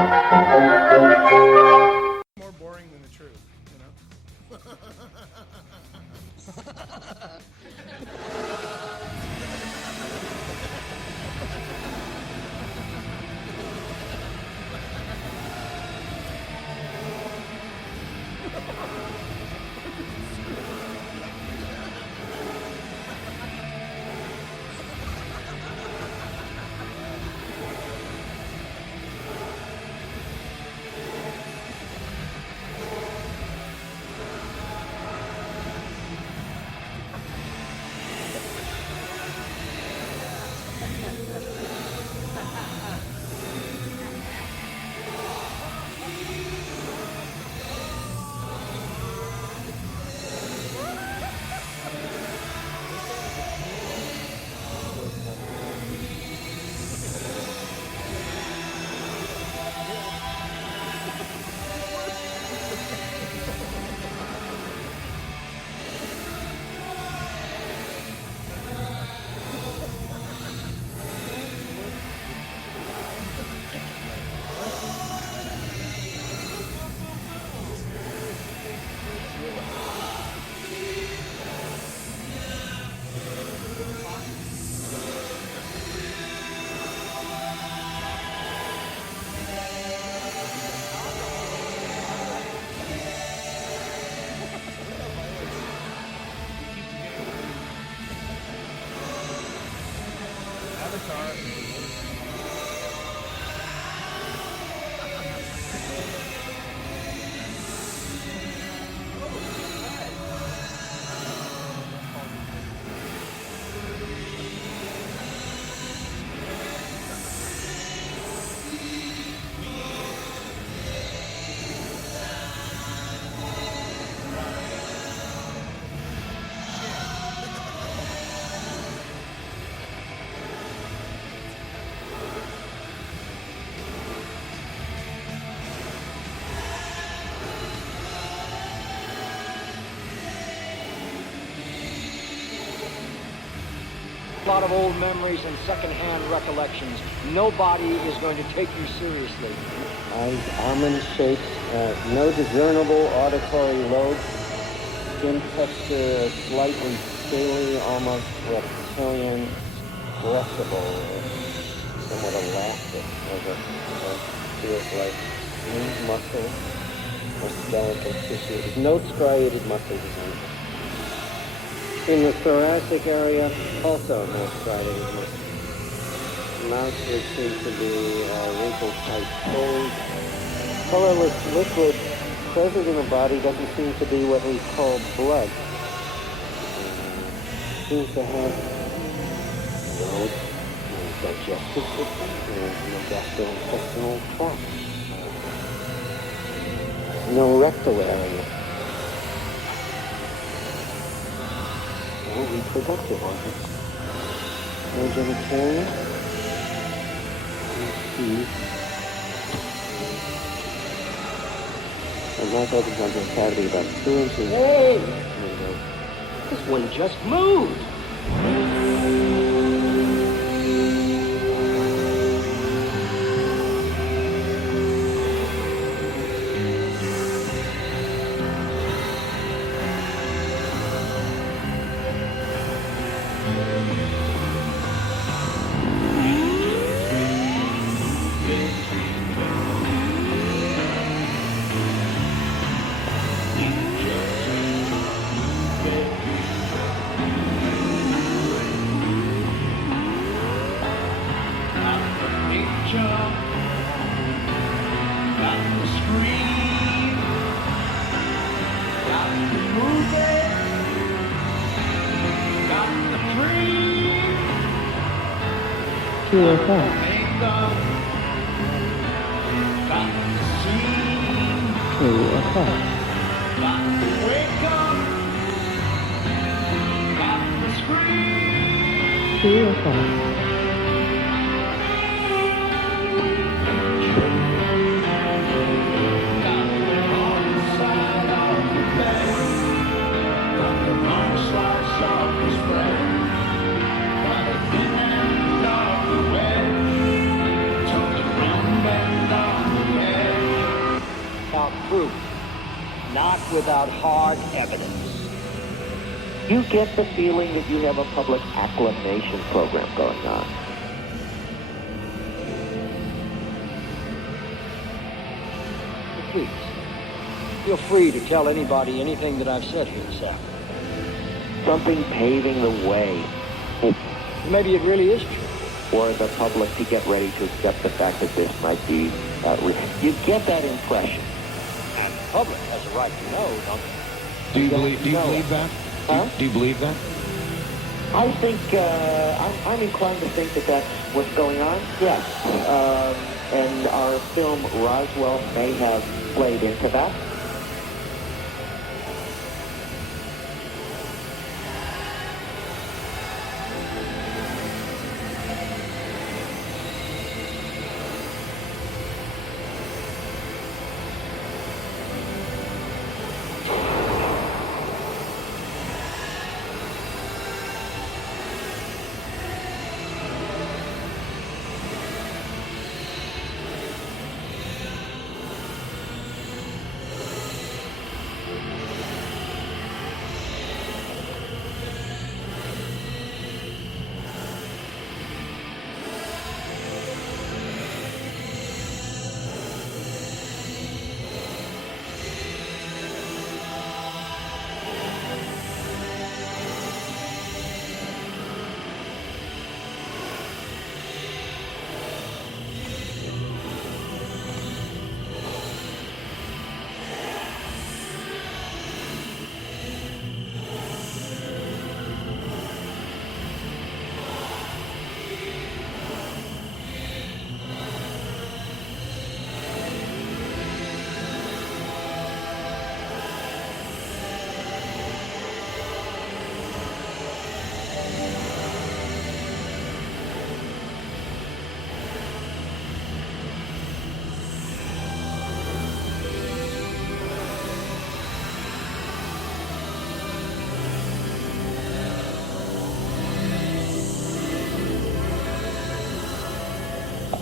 More boring than the truth, you know? A lot of old memories and secondhand recollections. Nobody is going to take you seriously. Eyes almond-shaped, no discernible auditory lobe, skin texture slightly scaly, almost reptilian, flexible, somewhat elastic, feels like smooth muscle or skeletal tissue. No striated muscle design. In the thoracic area, also no striated muscle. Mouth would seem to be wrinkle-type folds. Colorless liquid present in the body doesn't seem to be what we call blood. Seems to have no digestive system and no gastrointestinal tract. No rectal area. No reproductive organs. No genitalia. And mouth opens onto a cavity about 2 inches. Hey! This one just moved. True or false? True or false? True or false? proof, not without hard evidence. You get the feeling that you have a public acclamation program going on. Please, feel free to tell anybody anything that I've said here this afternoon. Something paving the way Maybe it really is true. for the public to get ready to accept the fact that this might be you get that impression. And the public has a right to know, don't they? Do you believe that? Huh? Do you believe that? I think, I'm inclined to think that that's what's going on. Yes. And our film Roswell may have played into that.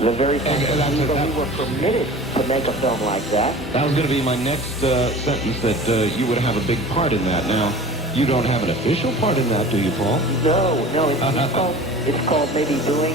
The very fact that we were permitted to make a film like that. That was going to be my next sentence, that you would have a big part in that. Now, you don't have an official part in that, do you, Paul? No, it's called maybe doing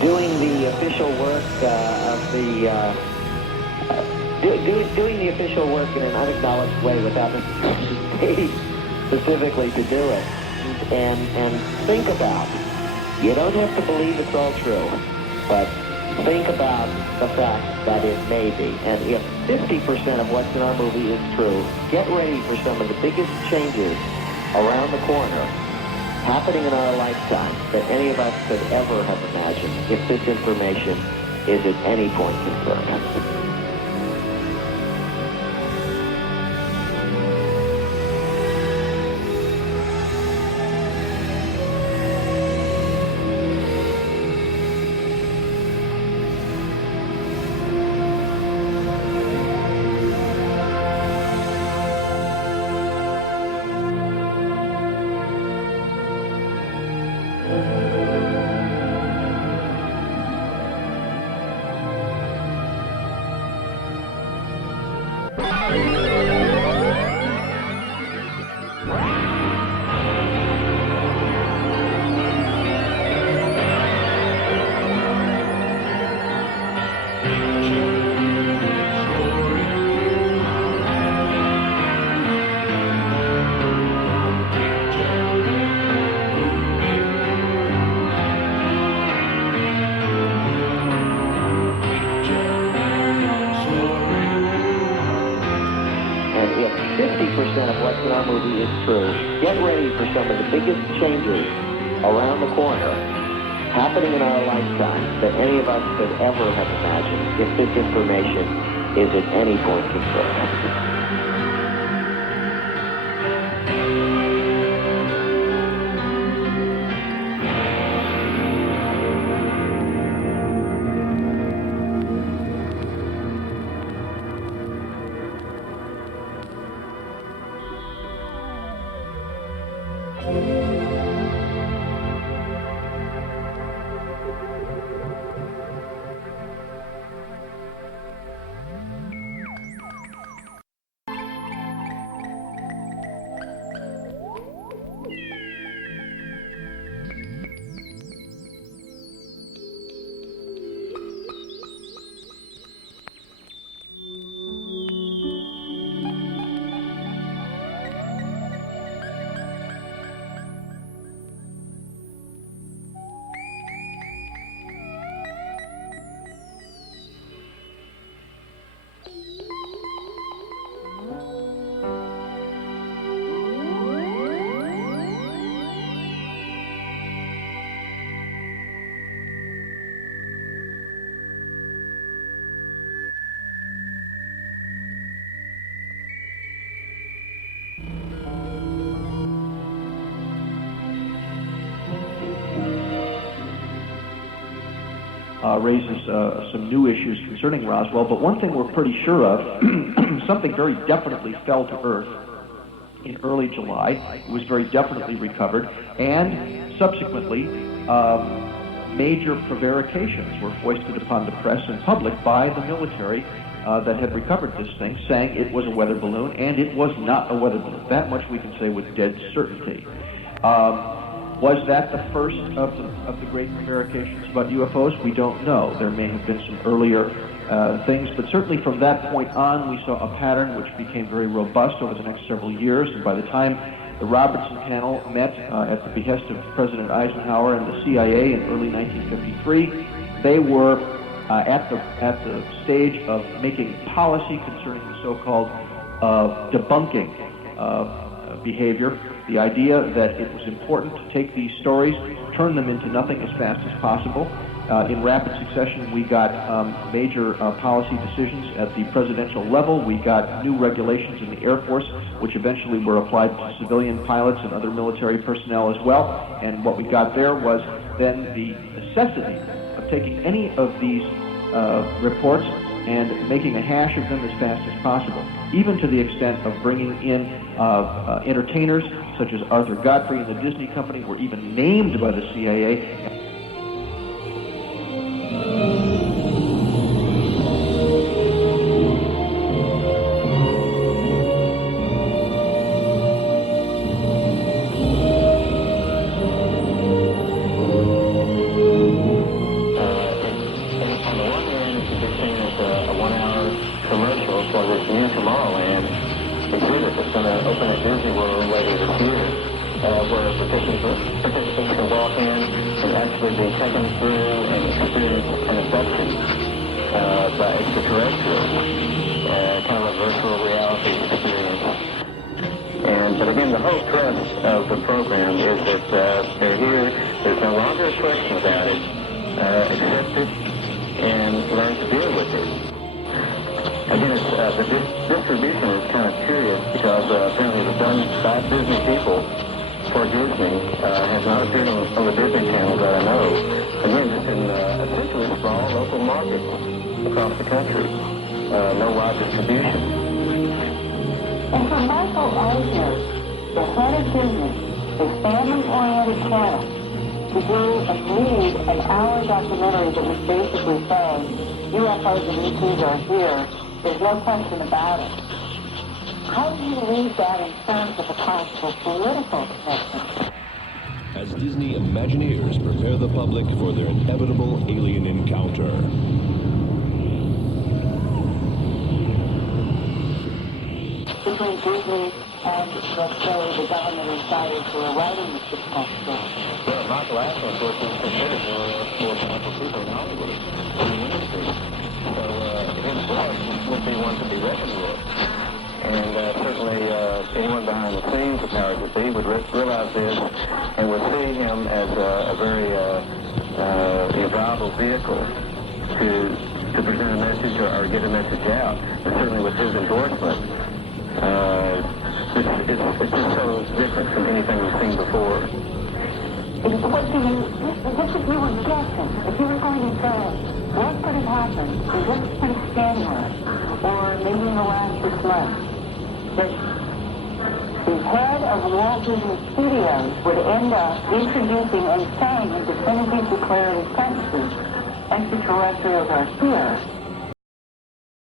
the official work of the doing the official work in an unacknowledged way without necessarily paid specifically to do it. And think about, you don't have to believe it's all true, but think about the fact that it may be. And if 50% of what's in our movie is true, get ready for some of the biggest changes around the corner happening in our lifetime that any of us could ever have imagined if this information is at any point confirmed. Biggest changes around the corner happening in our lifetime that any of us could ever have imagined if this information is at any point confirmed. raises some new issues concerning Roswell. But one thing we're pretty sure of, something very definitely fell to Earth in early July. It was very definitely recovered, and subsequently, major prevarications were foisted upon the press and public by the military that had recovered this thing, saying it was a weather balloon, and it was not a weather balloon. That much we can say with dead certainty. Was that the first of the great prevarications about UFOs? We don't know. There may have been some earlier things, but certainly from that point on, we saw a pattern which became very robust over the next several years, and by the time the Robertson panel met at the behest of President Eisenhower and the CIA in early 1953, they were at the stage of making policy concerning the so-called debunking behavior, the idea that it was important to take these stories, turn them into nothing as fast as possible. In rapid succession, we got major policy decisions at the presidential level. We got new regulations in the Air Force, which eventually were applied to civilian pilots and other military personnel as well. And what we got there was then the necessity of taking any of these reports and making a hash of them as fast as possible, even to the extent of bringing in entertainers such as Arthur Godfrey and the Disney Company were even named by the CIA. There's no question about it. How do you read that in terms of a possible political connection? As Disney Imagineers prepare the public for their inevitable alien encounter. Between Disney and, let's say, the government insiders who are writing the fictional story. Well, Michael Ashman, of course, is considered more powerful people in Hollywood, in the industry. So his voice would be one to be reckoned with. And certainly anyone behind the scenes of Powers That Be would realize this and would see him as a very viable vehicle to present a message or get a message out. And certainly with his endorsement, it's just so different from anything we've seen before. What do you, just if you were guessing, if you were going to say, what could have happened in this since January, or maybe in the last 6 months, that the head of Walt Disney Studios would end up introducing and saying in definitive declarative sentences, extraterrestrials are here,